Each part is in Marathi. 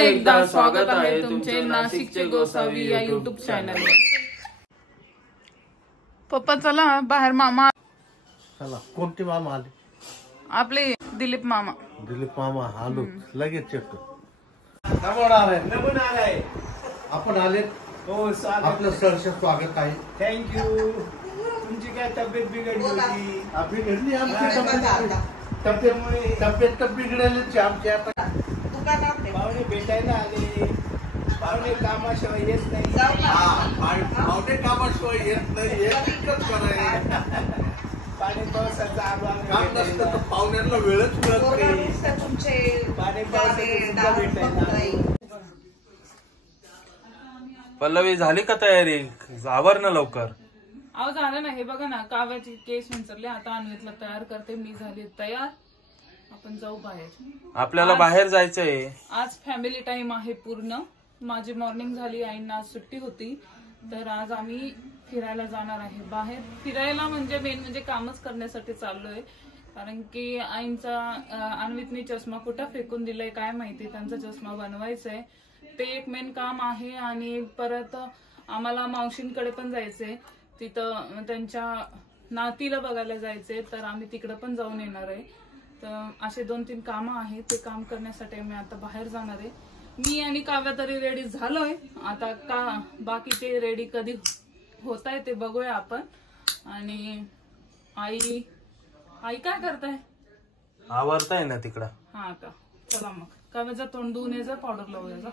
एकदा स्वागत आहे तुमचे नाशिकचे गोसावी या युट्यूब चॅनलवर। पप्पा चला बाहेर, मामा चला। कोणते मामा आले? आपले दिलीप मामा। दिलीप मामा आलो लगेच येतो। आपण आले हो, आपलं सहर्ष स्वागत आहे। थँक्यू। तुमची काय तब्येत बिघडली होती? बिघडली आमची तब्येत बिघडलेली आमची। आता पाहुणे भेटायला आले, पाहुणे कामाशिवाय येत नाही। पाहुणे कामाशिवाय येत नाही, पाणी पावसाचा काम नसतं तर पाहुण्यांना वेळच मिळत नाही। पाणी पावसाचा भेटायला। पल्लवी झाली का तयारी? आवर ना लवकर। अहो झालं ना, हे बघा ना, काव्याची केस विंचरले, आता अन्वितला तयार करते, मी झाली तयार, आपण जाऊ बाहेर। आपल्याला बाहेर जायचंय आज फॅमिली टाइम आहे पूर्ण। माझी मॉर्निंग झाली, आईंना आज सुट्टी होती, तर आज आम्ही फिरायला जाणार आहे बाहेर। फिरायला म्हणजे मेन म्हणजे कामच करण्यासाठी चाललोय, कारण की आईंचा अन्वितने चष्मा कुठं फेकून दिलाय काय माहिती, त्यांचा चष्मा बनवायचाय, ते एक मेन काम आहे। आणि परत आम्हाला मावशींकडे पण जायचंय, तिथं त्यांच्या नातीला बघायला जायचंय, तर आम्ही तिकडे पण जाऊन येणार आहे। तर असे 2-3 कामं आहेत, ते काम करण्यासाठी मी आता बाहेर जाणार आहे। मी आणि काव्या तरी रेडी झालोय, आता का बाकी ते रेडी कधी होत आहे ते बघूया आपण। आणि आई काय करताय? आवरताय ना तिकडं? हा का, चला मग काव्याचा तोंड धुवून यायचं, पावडर लावूया।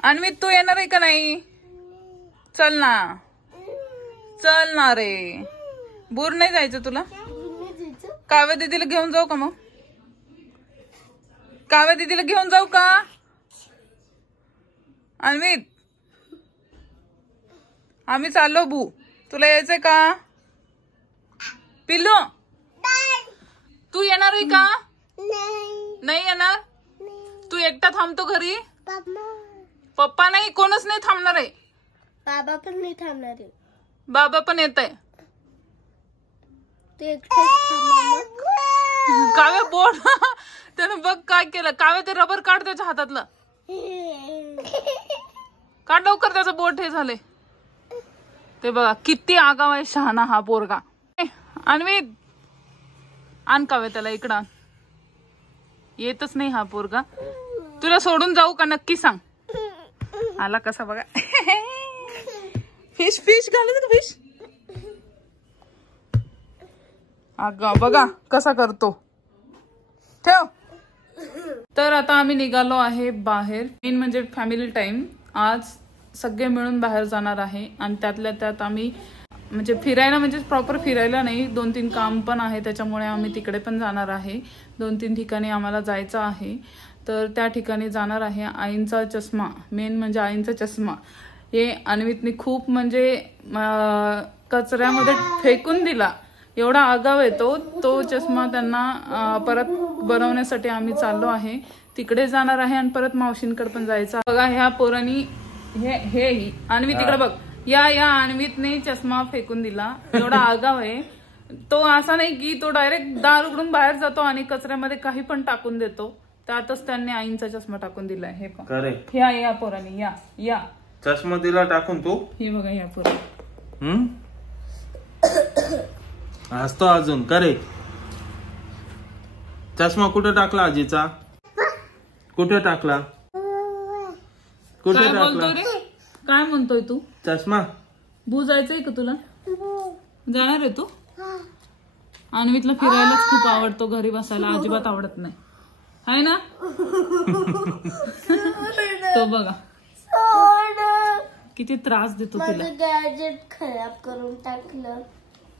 अन्वित तू येणार आहे का नाही? चल ना रे, दूर नाही जायचं तुला? काव्या दीदीला घेऊन जाऊ का? मग काव्या दीदीला घेऊन जाऊ का? अन्वित आम्ही चाललो भू, तुला यायचंय का? पिल्लू तू येणार आहे का? नाही येणार? तू एकटा थांबतो घरी? पप्पा नाही, कोणच नाही थांबणार आहे। बाबा पण नाही थांबणार आहे। बाबा पण येत आहे। काव्या बोट त्यानं बघ काय केलं। काव्या ते रबर काढ त्याच्या हातातलं, काढ लवकर, त्याचं बोट हे झाले। ते बघा किती आगाव आहे, शहाणा हा पोरगा। अन्वित आण काव्या त्याला इकडं आण, येतच नाही हा पोरगा। तुला सोडून जाऊ का नक्की सांग? आला कसा बघा। फिश घालायचं का? फिश अगं बघा कसा करतो, ठेव। तर आता आम्ही निघालो आहे बाहेर, मेन म्हणजे फॅमिली टाइम। आज सगळे मिळून बाहेर जाणार आहे, आणि त्यातल्या त्यात आम्ही म्हणजे फिरायला, म्हणजे प्रॉपर फिरायला नाही, 2-3 काम पण आहे, त्याच्यामुळे आम्ही तिकडे पण जाणार आहे। 2-3 ठिकाणी आम्हाला जायचं आहे, तर त्या ठिकाणी जाणार आहे। आईंचा चष्मा, मेन म्हणजे आईंचा चष्मा हे अन्वितने खूप म्हणजे कचऱ्यामध्ये फेकून दिला, एवढा आगाव आहे तो चष्मा त्यांना परत बनवण्यासाठी आम्ही चाललो आहे, तिकडे जाणार आहे। आणि परत मावशींकडे पण जायचं बघा। ह्या पोरांनी हे अन्वित इकडे बघ, या अन्वितने चष्मा फेकून दिला, एवढा आगाव आहे तो। असा नाही की तो डायरेक्ट दार उघडून बाहेर जातो आणि कचऱ्यामध्ये काही पण टाकून देतो, त्यातच त्यांनी आईंचा चष्मा टाकून दिलाय। हे पण या पोरांनी या चष्मा दिला टाकून तू? हे बघा या पोरांनी असतो अजून करे। चष्मा कुठे टाकला आजीचा? कुठे टाकला? कुठे टाकला? काय म्हणतोय तू? चष्मा भू जायचंय का तुला? जाणार आहे तू? अन्वितला फिरायलाच खूप आवडतो, घरी बसायला अजिबात आवडत नाही, आहे ना? तो बघा किती त्रास देतो तिला। गॅजेट खराब करून टाकलं,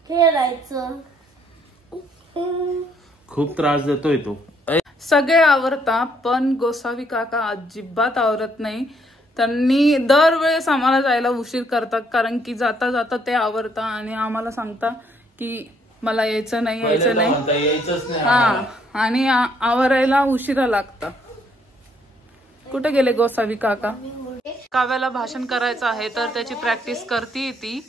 खेळायचं खूप त्रास देतोय तो। सगळे आवडता, पण गोसावी काका अजिबात आवडत नाही। त्यांनी दरवेळेस आम्हाला जायला उशीर करतात, कारण की जाता जाता ते आवडता आणि आम्हाला सांगता की मला यायचं नाही हा, आणि आवरायला उशिरा लागता। कुठे गेले गोसावी काका? काव्याला भाषण करायचं आहे, तर त्याची प्रॅक्टिस करते ती।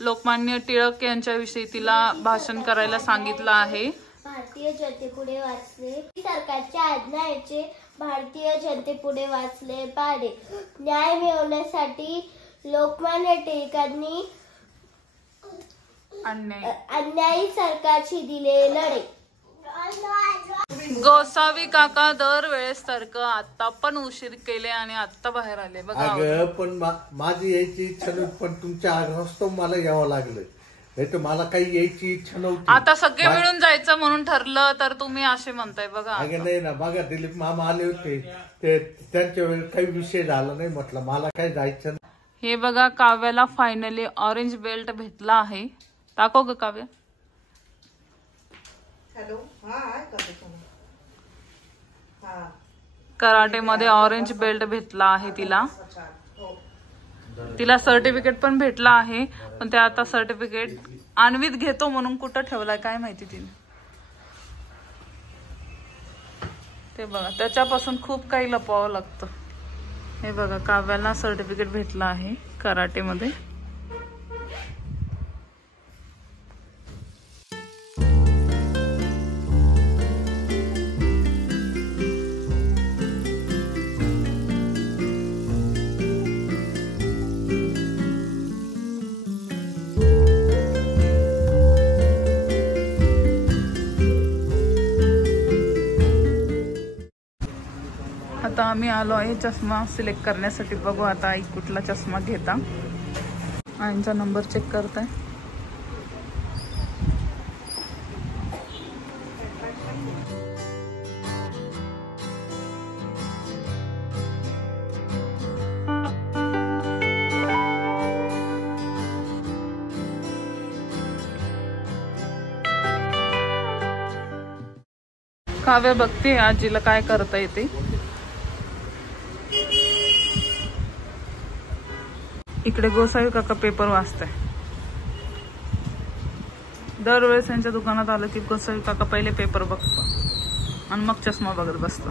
लोकमान्य टिळक यांच्याविषयी तिला भाषण करायला सांगितलं आहे, भारतीय जनतेपुढे वाचले, सरकारच्या आज्ञाचे भारतीय जनतेपुढे वाचले पाडे. न्याय मिळवण्यासाठी लोकमान्य टिळकांनी अन्यायी सरकारशी दिले लढे. गोसावी काका दरवेळेस सारखं आता पण उशीर केले आणि आता बाहेर आले बघा. अगं पण माझी यायची इच्छा नव्हती, पण तुमच्या आग्रहास्तव मला यावं लागलं. नाही तर मला काही यायची इच्छा नव्हती. आता सगळे मिळून जायचं म्हणून ठरलं तर तुम्ही असे म्हणताय बघा. अगं नाही ना, बघा दिलीप मामा आले होते ते त्यांच्या वेळेस काही विषय झाला नाही, म्हटलं मला काही जायचं नाही. हे बघा काव्याला फायनली ऑरेंज बेल्ट भेटला आहे. टाको ग काव्य. कराटे मध्ये ऑरेंज बेल्ट भेटला आहे तिला. तिला सर्टिफिकेट पण भेटला आहे, पण ते आता सर्टिफिकेट अन्वित घेतो म्हणून कुठं ठेवलाय काय माहिती तिने. ते बघा त्याच्यापासून खूप काही लपवावं लागतं. हे बघा काव्याला सर्टिफिकेट भेटला आहे कराटे मध्ये. आता आम्ही आलो आहे चष्मा सिलेक्ट करण्यासाठी. बघू आता आई कुठला चष्मा घेता. आईचा नंबर चेक करताय. काव्य बघते आजीला काय करता येते. इकडे गोसावी काका पेपर वाचताय. दरवेळेस यांच्या दुकानात आलं की गोसावी काका पहिले पेपर बघतो आणि मग चष्मा बघत बसतो.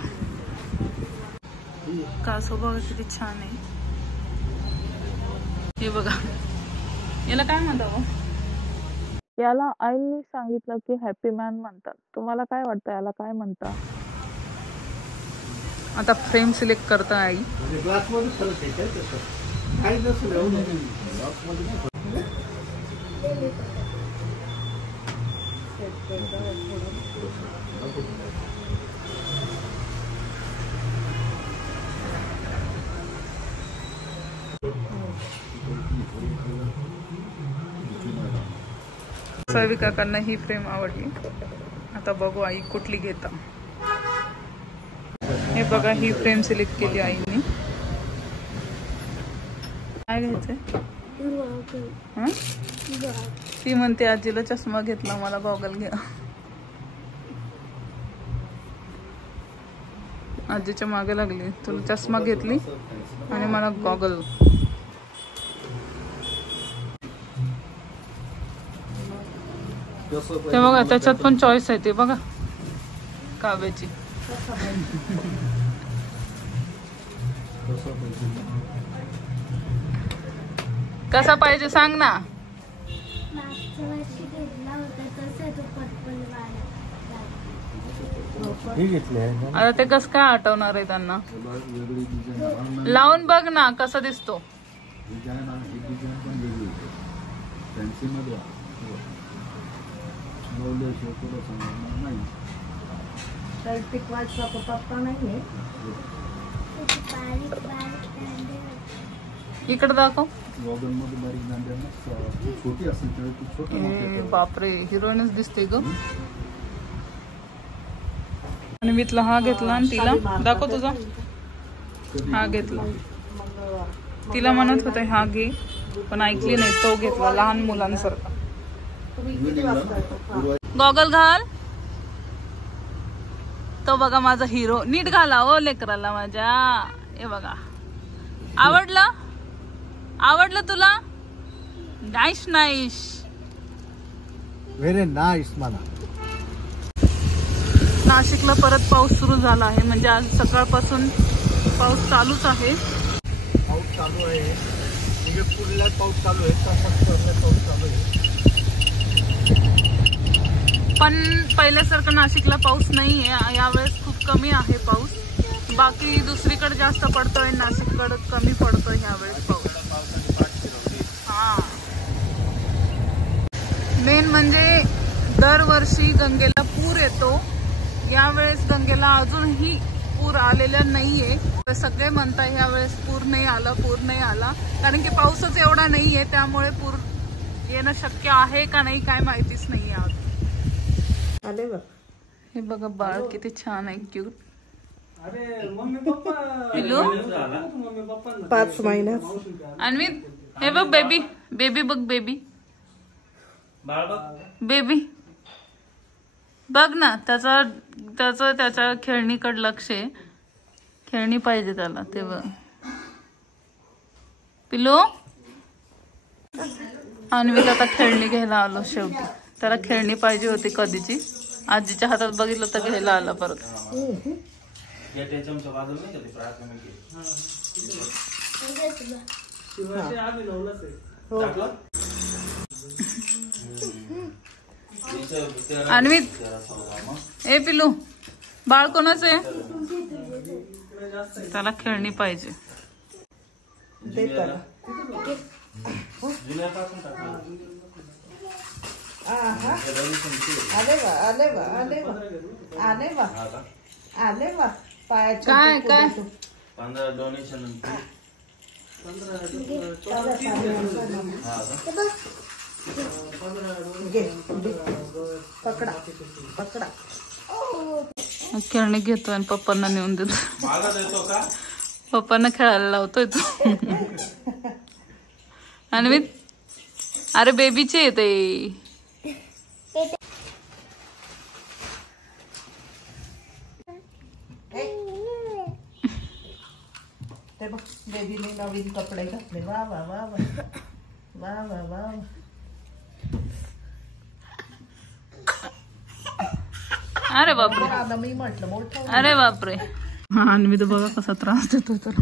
का स्वभाव किती छान आहे. हे बघा याला काय म्हणतात. याला आईंनी सांगितलं की हॅपी मॅन म्हणतात. तुम्हाला काय वाटतं याला काय म्हणतात. आता फ्रेम सिलेक्ट करता आई. ग्लासमध्ये फरक आहे काय तसं काही नसेल. गोसावी काकांना ही फ्रेम आवडली. आता बघू आई कुठली घेता. हे बघा ही फ्रेम सिलेक्ट केली आईने. काय घ्यायचंय. ती म्हणते आजीला चष्मा घेतला मला गॉगल घ्या. आजीच्या मागे लागली. तुला चष्मा घेतली आणि मला गॉगल. ते बघा त्याच्यात पण चॉईस आहे. ते बघा काव्याची. कसा पाहिजे सांग ना. आता ते कस काय आठवणार आहे त्यांना. लावून बघ ना कसा दिसतो. इकडे दाखव. बापरे हिरोईनच दिसते ग. आणि मीतला हा घेतला आणि तिला दाखव तुझा. हा घेतला. तिला म्हणत होते हा घे पण ऐकली नाही. तो घेतला लहान मुलांसारखा. गॉगल घाल. तो बघा माझा हिरो. नीट घाला ओ लेकराला माझ्या. हे बघा आवडलं. आवडलं तुला. Nice nice. Very nice. मला नाशिकला परत पाऊस सुरू झाला आहे. म्हणजे आज सकाळपासून पाऊस चालूच आहे. पाऊस चालू आहे. म्हणजे पुण्यात पाऊस चालू आहे. पाऊस चालू आहे. पण पहिल्यासारखं नाशिकला पाऊस नाहीये, यावेळेस खूप कमी आहे पाऊस. बाकी दुसरीकडे जास्त पडतोय, नाशिककडे कमी पडतोय ह्यावेळेस पाऊस. हा, मेन म्हणजे दरवर्षी गंगेला पूर येतो. यावेळेस गंगेला अजूनही पूर आलेला नाहीये. सगळे म्हणताय यावेळेस पूर नाही आला, कारण की पाऊसच एवढा नाहीये, त्यामुळे पूर येणं शक्य आहे का नाही काय माहितीच नाहीये आज. आले बघ, हे बघा बाळ किती छान आहे, क्यूट. अरे मम्मी पप्पा पिल्लू 5 महिन्यात. अन्वित, हे बघ बेबी बघ, बेबी बघ ना, त्याच्या खेळणीकडे लक्ष आहे. खेळणी पाहिजे त्याला, ते बघ. पिल्लू, अन्वित आता खेळणी घ्यायला आलो शेवटी. त्याला खेळणी पाहिजे होती कधीची, आजीच्या हातात बघितलं तर घ्यायला आला परत. अन्वित, ए पिल्लू, बाळ कोणाचं आहे? त्याला खेळणी पाहिजे. दे त्याला. आले वा पायाच्या काय काय पकडा पकडा. खेळणी घेतोय आणि पप्पांना नेऊन देतो. पप्पांना खेळायला लावतोय तू. अन्वित, अरे बेबीचे येते. ते बघ, बेबीने नवीन कपडे घातले. वा वा वा वा वा वा वा. अरे बापरे, मी म्हटलं मोठं. अरे बापरे. अन्वित बघा कसा त्रास देतो तर.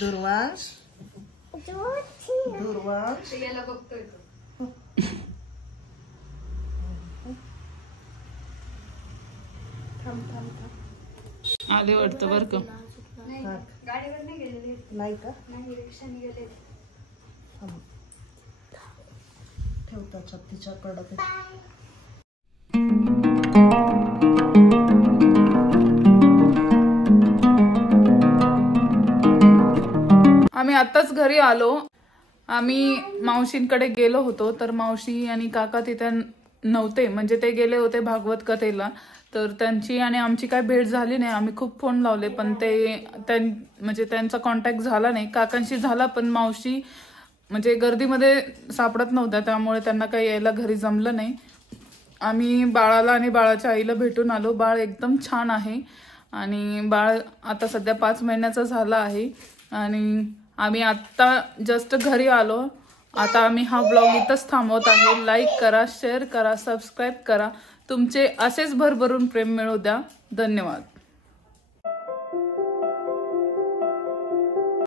दुर्वांश आले वाटतं बरं का. नाही का? ठेवता तिच्याकडं. आम्ही आताच घरी आलो. आम्ही मावशींकडे गेलो होतो, तर मावशी आणि काका तिथे नव्हते, म्हणजे ते गेले होते भागवत कथेला. तर त्यांची आणि आमची काय भेट झाली नाही. आम्ही खूप फोन लावले पण म्हणजे त्यांचा कॉन्टॅक्ट झाला नाही. काकांशी झाला पण मावशी म्हणजे गर्दीमध्ये सापडत नव्हत्या, त्यामुळे त्यांना काही यायला घरी जमलं नाही. आम्ही बाळाला आणि बाळाच्या आईला भेटून आलो. बाळ एकदम छान आहे आणि बाळ आता सध्या 5 महिन्याचा झाला आहे. आणि आम्ही आत्ता जस्ट घरी आलो. आता आम्ही हा ब्लॉग इथंच थांबवत आहे. लाईक करा, शेअर करा, सबस्क्राईब करा. तुमचे असेच भरभरून प्रेम मिळू द्या. धन्यवाद.